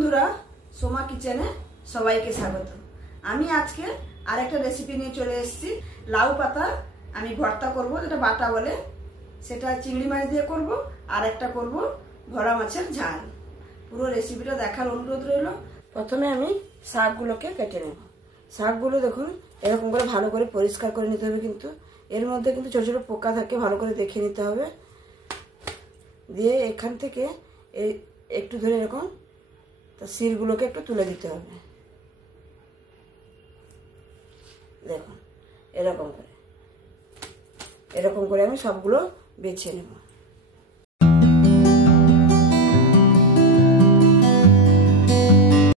বন্ধুরা, সোমা কিচেনে সবাইকে স্বাগত। আমি আজকে আরেকটা রেসিপি নিয়ে চলে এসেছি। লাউ পাতা আমি ভর্তা করব, যেটা বাটা বলে, সেটা চিংড়ি মাছ দিয়ে করব, আর একটা করব ভরা মাছের ঝাল। পুরো রেসিপিটা দেখার অনুরোধ রইল। প্রথমে আমি শাকগুলোকে কেটে নেব। শাকগুলো দেখুন এরকম করে ভালো করে পরিষ্কার করে নিতে হবে, কিন্তু এর মধ্যে কিন্তু ছোট ছোট পোকা থাকে, ভালো করে দেখে নিতে হবে। দিয়ে এখান থেকে এই একটু ধরে এরকম শিরগুলোকে একটু তুলে দিতে হবে। দেখুন এরকম করে আমি সবগুলো বেছে নেব।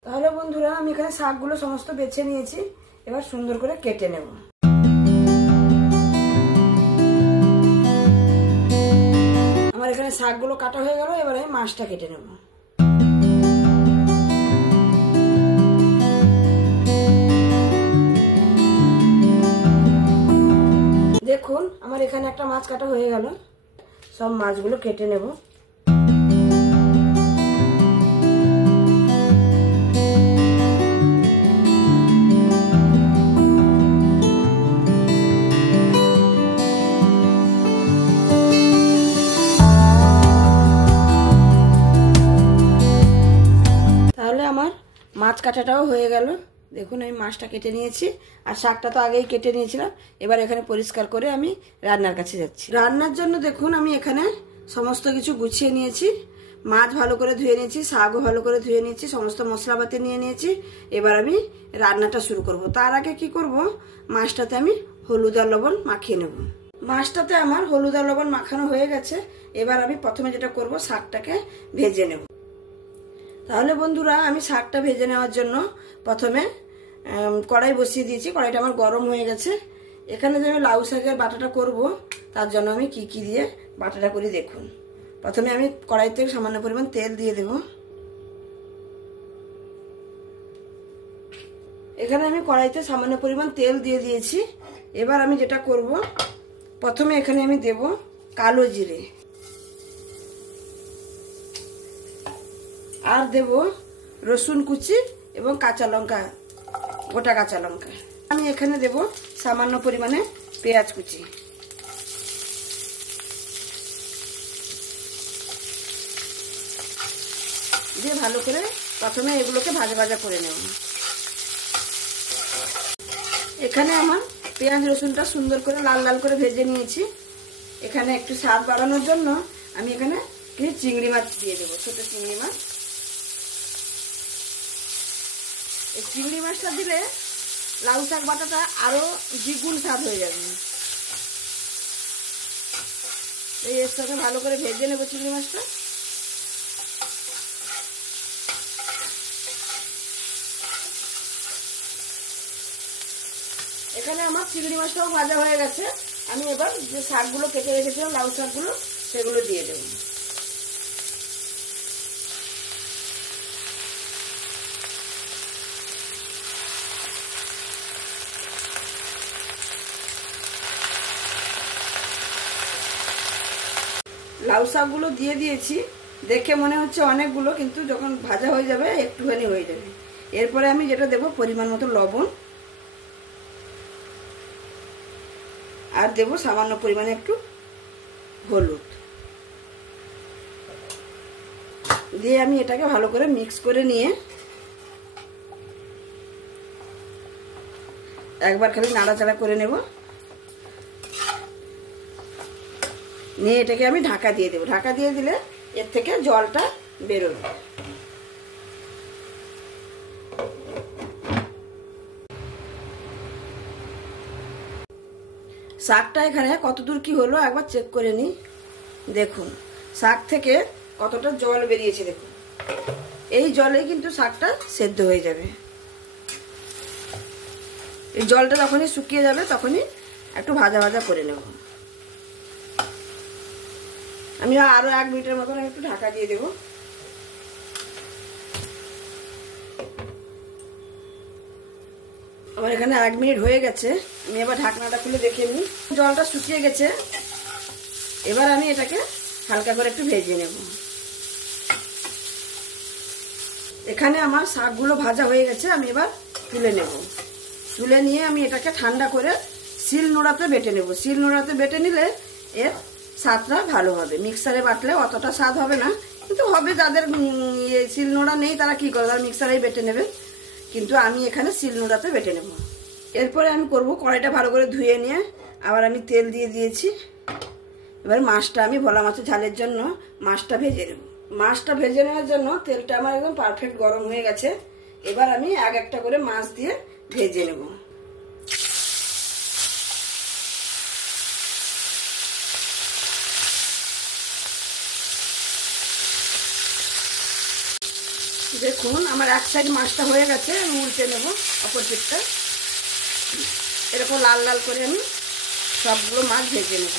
তাহলে বন্ধুরা, আমি এখানে শাকগুলো সমস্ত বেছে নিয়েছি। এবার সুন্দর করে কেটে নেব। আমার এখানে শাকগুলো কাটা হয়ে গেল। এবার আমি মাছটা কেটে নেব। দেখুন আমার এখানে একটা মাছ কাটা হয়ে গেল। সব মাছগুলো কেটে নেব। তাহলে আমার মাছ কাটাটাও হয়ে গেল। দেখুন আমি মাছটা কেটে নিয়েছি, আর শাকটা তো আগেই কেটে নিয়েছিলাম। এবার এখানে পরিষ্কার করে আমি রান্নার কাছে যাচ্ছি। রান্নার জন্য দেখুন আমি এখানে সমস্ত কিছু গুছিয়ে নিয়েছি। মাছ ভালো করে ধুয়ে নিয়েছি, শাকও ভালো করে ধুয়ে নিয়েছি, সমস্ত মশলাপাতি নিয়ে নিয়েছি। এবার আমি রান্নাটা শুরু করব। তার আগে কি করব, মাছটাতে আমি হলুদ আর লবণ মাখিয়ে নেব। মাছটাতে আমার হলুদ আর লবণ মাখানো হয়ে গেছে। এবার আমি প্রথমে যেটা করব, শাকটাকে ভেজে নেব। তাহলে বন্ধুরা, আমি শাকটা ভেজে নেওয়ার জন্য প্রথমে কড়াই বসিয়ে দিয়েছি। কড়াইটা আমার গরম হয়ে গেছে। এখানে যে আমি লাউ শাকের বাটাটা করব, তার জন্য আমি কি কি দিয়ে বাটাটা করি দেখুন। প্রথমে আমি কড়াইতে সামান্য পরিমাণ তেল দিয়ে দেব। এখানে আমি কড়াইতে সামান্য পরিমাণ তেল দিয়ে দিয়েছি। এবার আমি যেটা করব, প্রথমে এখানে আমি দেব কালো জিরে, আর দেব রসুন কুচি এবং কাঁচা লঙ্কা, গোটা কাঁচা লঙ্কা। আমি এখানে দেব সামান্য পরিমাণে পেঁয়াজ কুচি। দিয়ে ভালো করে প্রথমে এগুলোকে ভাজা ভাজা করে নেব। এখানে আমার পেঁয়াজ রসুনটা সুন্দর করে লাল লাল করে ভেজে নিয়েছি। এখানে একটু স্বাদ বাড়ানোর জন্য আমি এখানে কিছু চিংড়ি মাছ দিয়ে দেবো, ছোট চিংড়ি মাছ। এই চিংড়ি মাছটা দিলে লাউ শাক বাটাটা আরো দ্বিগুণ স্বাদ হয়ে যাবে। এই এর সাথে ভালো করে ভেজে নেবো চিংড়ি মাছটা। এখানে আমার চিংড়ি মাছটাও ভাজা হয়ে গেছে। আমি এবার যে শাকগুলো কেটে রেখেছিলাম, লাউ শাকগুলো, সেগুলো দিয়ে দেবো। লাউ শাকগুলো দিয়ে দিয়েছি। দেখে মনে হচ্ছে অনেকগুলো, কিন্তু যখন ভাজা হয়ে যাবে একটুখানি হয়ে যাবে। এরপরে আমি যেটা দেব, পরিমাণ মতো লবণ, আর দেব সামান্য পরিমাণে একটু হলুদ। দিয়ে আমি এটাকে ভালো করে মিক্স করে নিয়ে একবার খালি নাড়াচাড়া করে নেব। নিয়ে এটাকে আমি ঢাকা দিয়ে দেবো। ঢাকা দিয়ে দিলে এর থেকে জলটা বেরোবে। শাকটা এখানে কতদূর কি হলো একবার চেক করে নিই। দেখুন শাক থেকে কতটা জল বেরিয়েছে। দেখুন এই জলেই কিন্তু শাকটা সেদ্ধ হয়ে যাবে। এই জলটা যখনই শুকিয়ে যাবে তখনই একটু ভাজা ভাজা করে নেব। আমি আরো 1 মিনিটের মতন একটু ঢাকা দিয়ে দেব। আমার এখানে 1 মিনিট হয়ে গেছে। আমি এবার ঢাকনাটা খুলে দেখে নিই। জলটা শুকিয়ে গেছে। এবার আমি এটাকে হালকা করে একটু ভেজে নেব। এখানে আমার শাকগুলো ভাজা হয়ে গেছে, আমি এবার তুলে নেব। তুলে নিয়ে আমি এটাকে ঠান্ডা করে শিল নোড়াতে বেটে নেব। শিল নোড়াতে বেটে নিলে এর স্বাদটা ভালো হবে। মিক্সারে বাটলে অতটা স্বাদ হবে না, কিন্তু হবে যাদের শিল নোড়া নেই তারা কি করে, তারা মিক্সারেই বেটে নেবে, কিন্তু আমি এখানে শিল নোড়াতে বেটে নেব। এরপরে আমি করব, কড়াইটা ভালো করে ধুয়ে নিয়ে আবার আমি তেল দিয়ে দিয়েছি। এবার মাছটা আমি ভোলা মাছের ঝালের জন্য মাছটা ভেজে নেব। মাছটা ভেজে নেওয়ার জন্য তেলটা আমার একদম পারফেক্ট গরম হয়ে গেছে। এবার আমি এক একটা করে মাছ দিয়ে ভেজে নেব। দেখুন আমার এক সাইড মাছটা হয়ে গেছে, আমি উল্টে নেব অপর পিঠটা। এরকম লাল লাল করে আমি সবগুলো মাছ ভেজে নেব।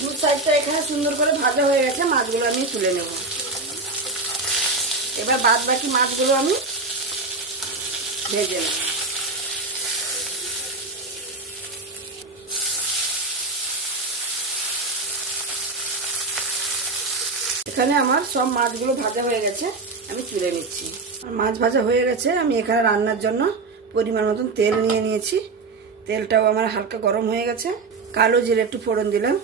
দু সাইডটা এখানে সুন্দর করে ভাজা হয়ে গেছে, মাছগুলো আমি তুলে নেব। এবার বাদ বাকি মাছগুলো আমি ভেজে নেব। এখানে আমার সব মাছগুলো ভাজা হয়ে গেছে, আমি তুলে নিচ্ছি। মাছ ভাজা হয়ে গেছে, আমি এখানে রান্নার জন্য পরিমাণ মতন তেল নিয়ে নিয়েছি। তেলটাও আমার হালকা গরম হয়ে গেছে। কালো জিরে একটু ফোড়ন দিলাম।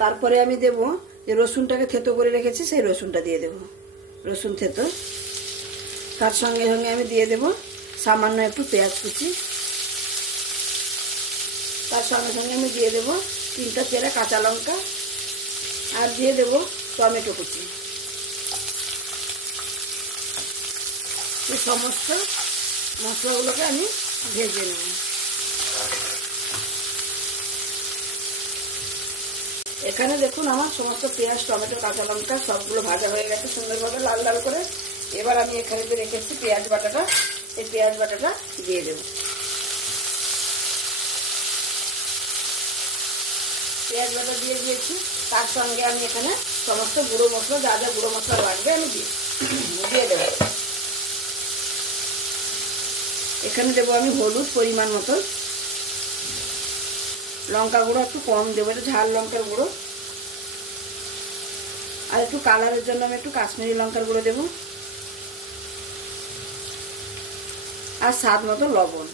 তারপরে আমি দেব যে রসুনটাকে থেতো করে রেখেছি, সেই রসুনটা দিয়ে দেব, রসুন থেতো। তার সঙ্গে সঙ্গে আমি দিয়ে দেব সামান্য একটু পেঁয়াজ কুচি। তার সঙ্গে সঙ্গে আমি দিয়ে দেব 3টা চেরা কাঁচা লঙ্কা, আর দিয়ে দেব টমেটো কুচি। এই সমস্ত মশলাগুলোকে আমি ভেজে নেব। এখানে দেখুন আমার সমস্ত পেঁয়াজ, টমেটো, কাঁচা লঙ্কা সবগুলো ভাজা হয়ে গেছে সুন্দরভাবে লাল লাল করে। এবার আমি এখানে যে রেখেছি পেঁয়াজ বাটাটা, এই পেঁয়াজ বাটাটা দিয়ে দেব। পেঁয়াজ বাটা দিয়ে দিয়েছি। তার সঙ্গে আমি এখানে সমস্ত গুঁড়ো মশলা, যা যা গুঁড়ো মশলা লাগবে আমি দিয়ে দেব। এখানে দেবো আমি হলুদ পরিমাণ মতো, লঙ্কা গুঁড়ো একটু কম দেবো, এটা ঝাল লঙ্কার গুঁড়ো। আর একটু কালারের জন্য আমি একটু কাশ্মীরি লঙ্কার গুঁড়ো দেবো, আর স্বাদ মতো লবণ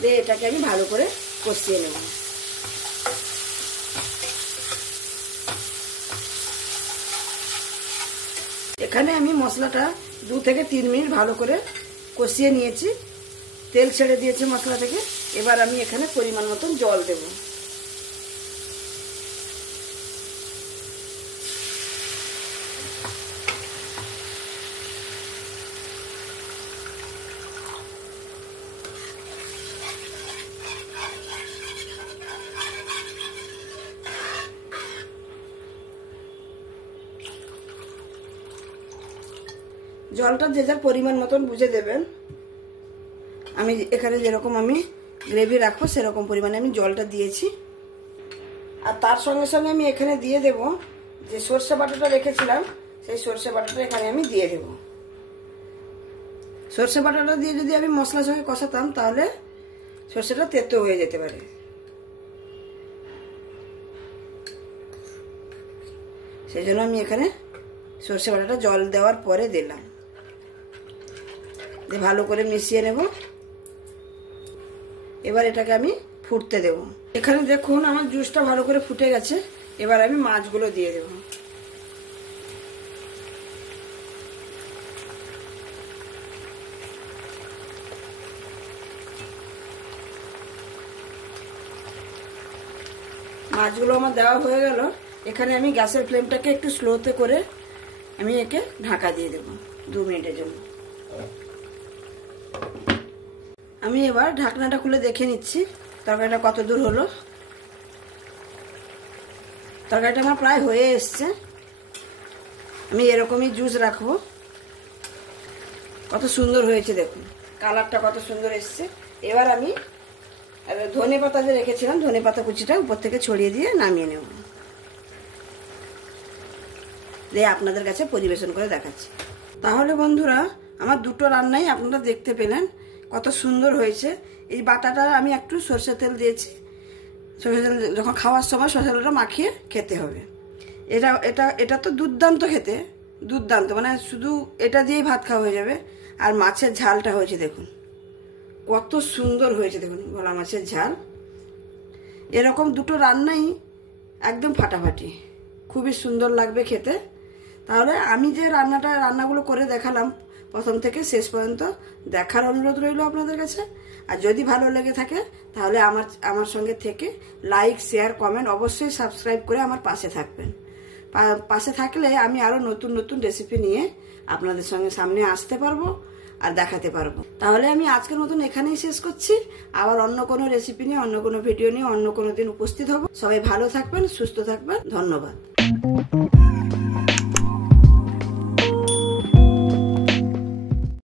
দিয়ে এটাকে আমি ভালো করে কষিয়ে নেব। এখানে আমি মশলাটা 2 থেকে 3 মিনিট ভালো করে কষিয়ে নিয়েছি। তেল ছেড়ে দিয়েছে মশলা থেকে। এবার আমি এখানে পরিমাণ মতন জল দেব। জলটা যে যার পরিমাণ মতন বুঝে দেবেন। আমি এখানে যেরকম আমি গ্রেভি রাখবো সেরকম পরিমাণে আমি জলটা দিয়েছি। আর তার সঙ্গে সঙ্গে আমি এখানে দিয়ে দেব যে সরষে বাটাটা রেখেছিলাম, সেই সরষে বাটাটা এখানে আমি দিয়ে দেব। সরষে বাটাটা দিয়ে যদি আমি মশলার সঙ্গে কষাতাম তাহলে সরষেটা তেতো হয়ে যেতে পারে। সেই জন্য আমি এখানে সরষে বাটাটা জল দেওয়ার পরে দিলাম, দিয়ে ভালো করে মিশিয়ে নেব। এবার এটাকে আমি ফুটতে দেব। এখানে দেখুন আমার জুসটা ভালো করে ফুটে গেছে। এবার আমি মাছগুলো দিয়ে দেব। মাছগুলো আমার দেওয়া হয়ে গেল। এখানে আমি গ্যাসের ফ্লেমটাকে একটু স্লোতে করে আমি একে ঢাকা দিয়ে দেব 2 মিনিটের জন্য। আমি এবার ঢাকনাটা খুলে দেখে নিচ্ছি তরকারিটা কত দূর হলো। তরকারিটা আমার প্রায় হয়ে এসছে। আমি এরকমই জুস রাখবো। কত সুন্দর হয়েছে দেখুন, কালারটা কত সুন্দর এসছে। এবার আমি ধনে পাতা যে রেখেছিলাম, ধনে পাতা কুচিটা উপর থেকে ছড়িয়ে দিয়ে নামিয়ে নেব। দিয়ে আপনাদের কাছে পরিবেশন করে দেখাচ্ছি। তাহলে বন্ধুরা আমার 2টো রান্নাই আপনারা দেখতে পেলেন কত সুন্দর হয়েছে। এই বাটাটা আমি একটু সরষের তেল দিয়েছি, সরষের তেল যখন খাওয়ার সময় সরষের তেলটা মাখিয়ে খেতে হবে। এটা এটা এটা তো দুর্দান্ত খেতে, দুর্দান্ত, মানে শুধু এটা দিয়েই ভাত খাওয়া হয়ে যাবে। আর মাছের ঝালটা হয়েছে দেখুন, কত সুন্দর হয়েছে দেখুন ভোলা মাছের ঝাল। এরকম দুটো রান্নাই একদম ফাটাফাটি, খুবই সুন্দর লাগবে খেতে। তাহলে আমি যে রান্নাগুলো করে দেখালাম প্রথম থেকে শেষ পর্যন্ত দেখার অনুরোধ রইল আপনাদের কাছে। আর যদি ভালো লেগে থাকে তাহলে আমার সঙ্গে থেকে লাইক, শেয়ার, কমেন্ট, অবশ্যই সাবস্ক্রাইব করে আমার পাশে থাকবেন। পাশে থাকলে আমি আরও নতুন নতুন রেসিপি নিয়ে আপনাদের সঙ্গে সামনে আসতে পারবো আর দেখাতে পারবো। তাহলে আমি আজকের মতন এখানেই শেষ করছি। আবার অন্য কোনো রেসিপি নিয়ে, অন্য কোনো ভিডিও নিয়ে অন্য কোনো দিন উপস্থিত হব। সবাই ভালো থাকবেন, সুস্থ থাকবেন। ধন্যবাদ।